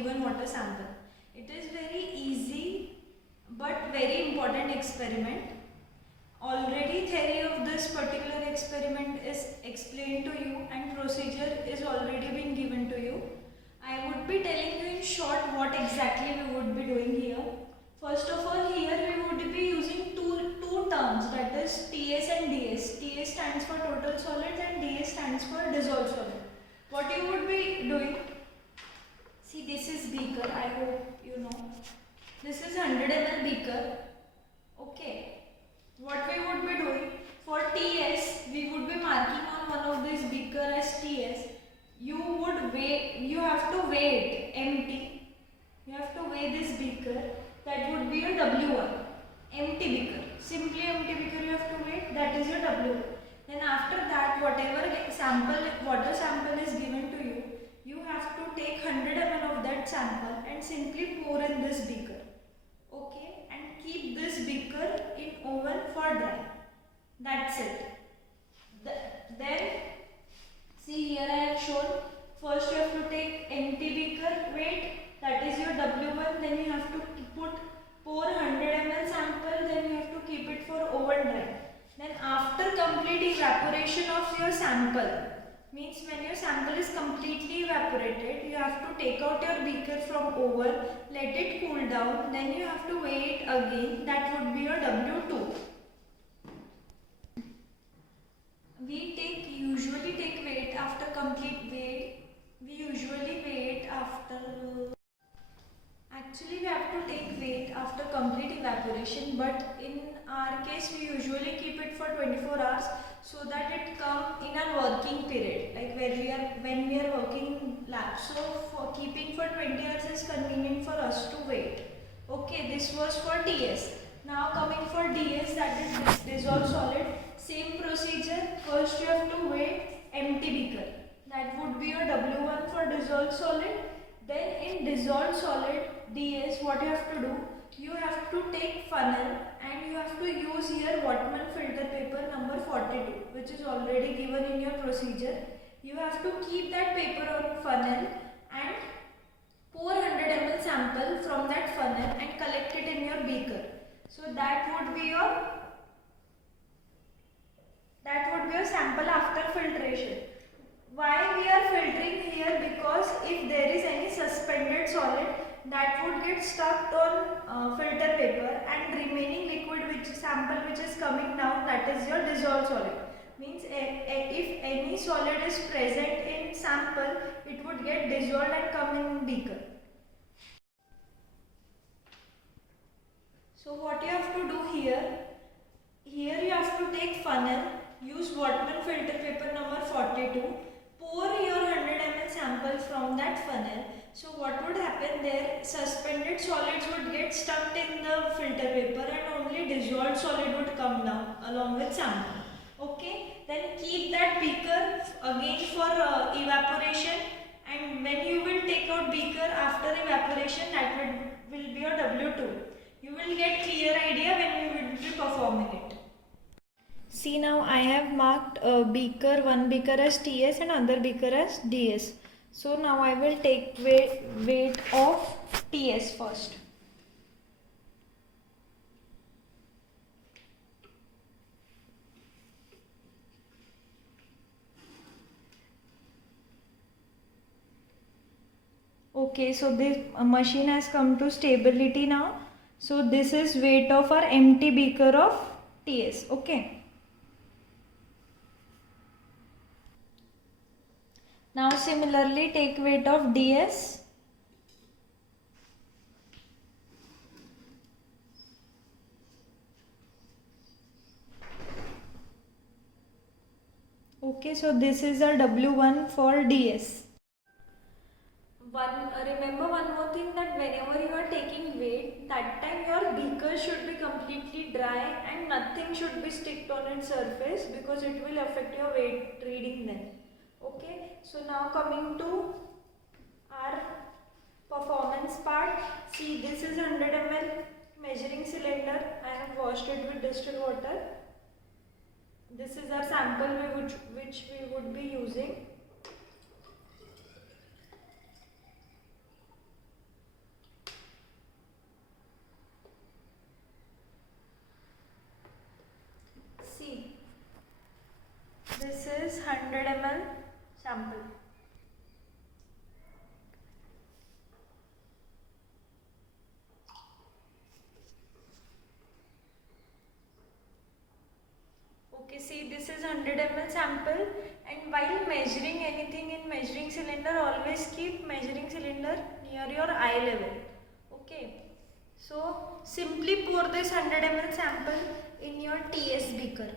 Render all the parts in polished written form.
given water sample. It is very easy but very important experiment. Already theory of this particular experiment is explained to you and procedure is already been given to you. I would be telling you in short what exactly we would be doing here. First of all, here we would be using two terms, that is TS and DS. TS stands for total solid and DS stands for dissolved solid. What you would be doing, see this is beaker, I hope you know. This is 100 ml beaker. Okay. What we would be doing, for TS, we would be marking on one of these beaker as TS. You have to weigh it empty. You have to weigh this beaker. That would be your W1. Empty beaker. Simply empty beaker you have to weigh. That is your W1. Then after that, whatever water sample is given to you, you have to take 100 ml of that sample and simply pour in this beaker. Okay, and keep this beaker in oven for dry. That's it. Then see here I have shown. First you have to take empty beaker weight, that is your W1. Then you have to pour 100 ml sample. Then you have to keep it for oven dry. Then after complete evaporation of your sample, means when your sample is completely evaporated, you have to take out your beaker from oven, let it cool down, then you have to weigh it again. That would be your W2. We usually take weight after complete weigh. We usually weigh it after. Actually, we have to take weight after complete evaporation, but in our case, we usually keep it for 24 hours so that it come in a working period, like when we are working lab. So for keeping for 20 hours is convenient for us to wait. Okay, this was for TS. Now coming for DS, that is dissolved solid. Same procedure. First you have to weigh empty beaker. That would be your W1 for dissolved solid. Then in dissolved solid DS, what you have to do, you have to take funnel and you have to use here Whatman filter paper number 42, which is already given in your procedure. You have to keep that paper on funnel and pour 100 ml sample from that funnel and collect it in your beaker. So that would be your sample after filtration. Why we are filtering here? Because if there is any suspended solid, that would get stuck on filter paper, and remaining liquid sample which is coming down, that is your dissolved solid. Means if any solid is present in sample, it would get dissolved and come in beaker. So what you have to do here you have to take funnel, use Whatman filter paper number 42, pour your 100 ml sample from that funnel. So what would happen there, suspended solids would get stuck in the filter paper and only dissolved solid would come down along with sample. Okay, then keep that beaker again for evaporation, and when you will take out beaker after evaporation, that will be your W2. You will get clear idea when you will be performing it. See, now I have marked one beaker as TS and other beaker as DS. So now I will take weight of TS first. Okay, so this machine has come to stability now. So this is weight of our empty beaker of TS. Okay. Now similarly take weight of DS. Okay, so this is our W1 for DS. Remember one more thing, that whenever you are taking weight, that time your beaker should be completely dry and nothing should be sticked on its surface, because it will affect your weight reading then. Okay, so now coming to our performance part. See, this is 100 ml measuring cylinder. I have washed it with distilled water. This is our sample which we would be using. this is 100 ml sample, and while measuring anything in measuring cylinder, always keep measuring cylinder near your eye level. Okay. So simply pour this 100 ml sample in your TS beaker.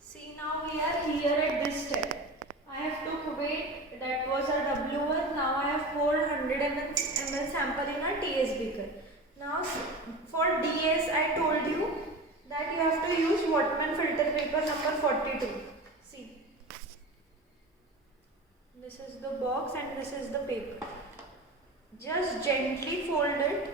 See, now we are here at this step. I have took weight, that was a W1. Now I have poured 100 ml sample in a TS beaker. Now for DS I told you that you have to use Whatman filter paper number 42. See, this is the box and this is the paper. Just gently fold it.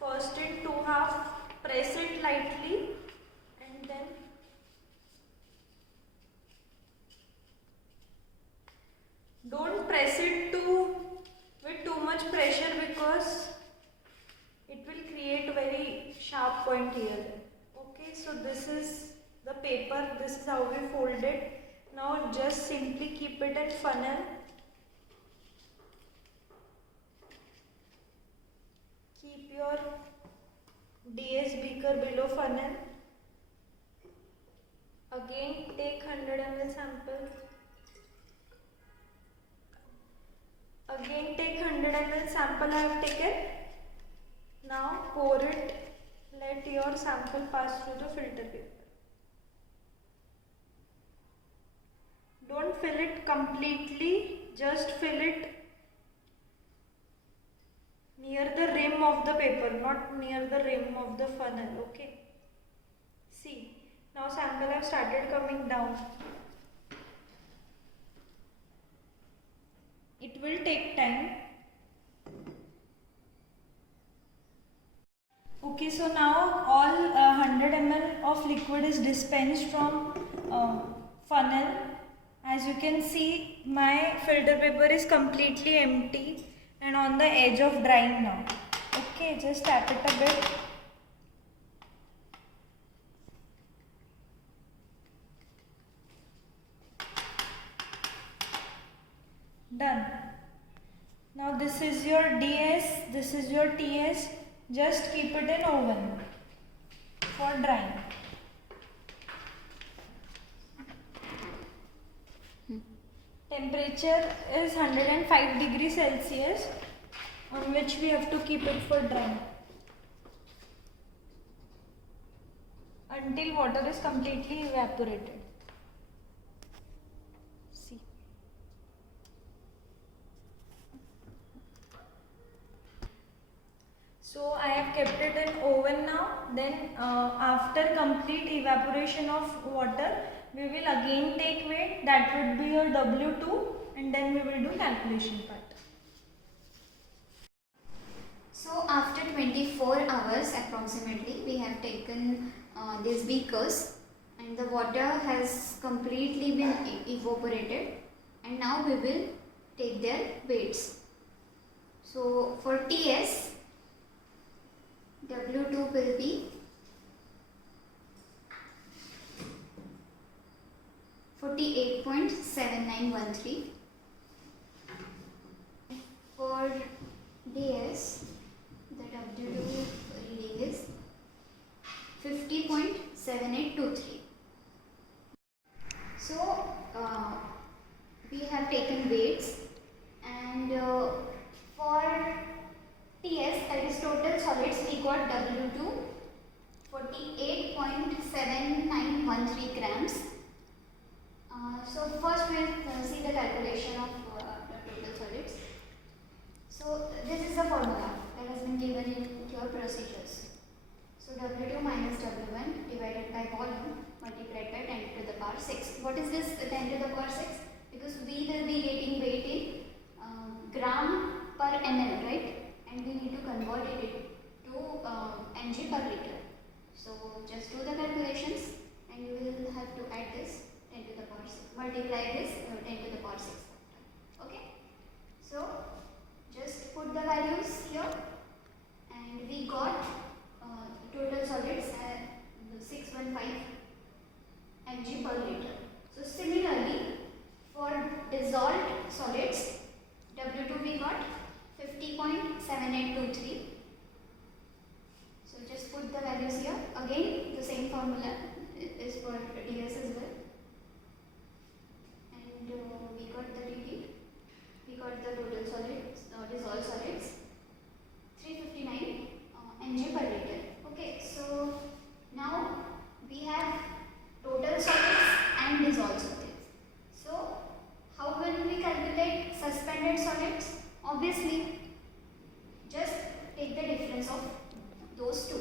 First in two half, press it lightly and then don't press it with too much pressure, because it will create very sharp point here. Okay, so this is the paper, this is how we fold it. Now just simply keep it in funnel. Keep your DS beaker below funnel. Again take 100 ml sample. Again take 100 ml sample I have taken. Now pour it, let your sample pass through the filter paper. Don't fill it completely, just fill it near the rim of the paper, not near the rim of the funnel. Okay. See, now sample have started coming down. It will take time. Okay, so now all 100 ml of liquid is dispensed from funnel. As you can see, my filter paper is completely empty and on the edge of drying now. Okay, just tap it a bit. Done. Now this is your DS, this is your TS. Just keep it in oven for drying. Temperature is 105 degrees Celsius, on which we have to keep it for drying until water is completely evaporated. See. So I have kept it in oven now. Then after complete evaporation of water, we will again take weight. That would be your W2, and then we will do calculation part. So after 24 hours approximately, we have taken these beakers and the water has completely been evaporated, and now we will take their weights. So for TS, W2 will be 48.7913. For DS, the W2 reading is 50.7823. So we have taken weights, and for TS, that is total solids, we got W2 48.7913 grams. So first we will see the calculation of the total solids. So this is the formula that has been given in your procedures. So W2 minus W1 divided by volume multiplied by 10 to the power 6. What is this 10 to the power 6? Because we will be getting weight in gram per ml, right? And we need to convert it to mg per liter. So just do the calculations and you will have to add this 10 to the power 6. Multiply this 10 to the power 6. Okay. So just put the values here, and we got total solids at 615 mg 0.7823. So just put the values here. Again, the same formula is for DS as well. And we got the reheat. We got the total solids, dissolved solids, 359 mg per liter. Okay, so now we have total solids and dissolved solids. So how will we calculate suspended solids? Obviously, just take the difference of those two.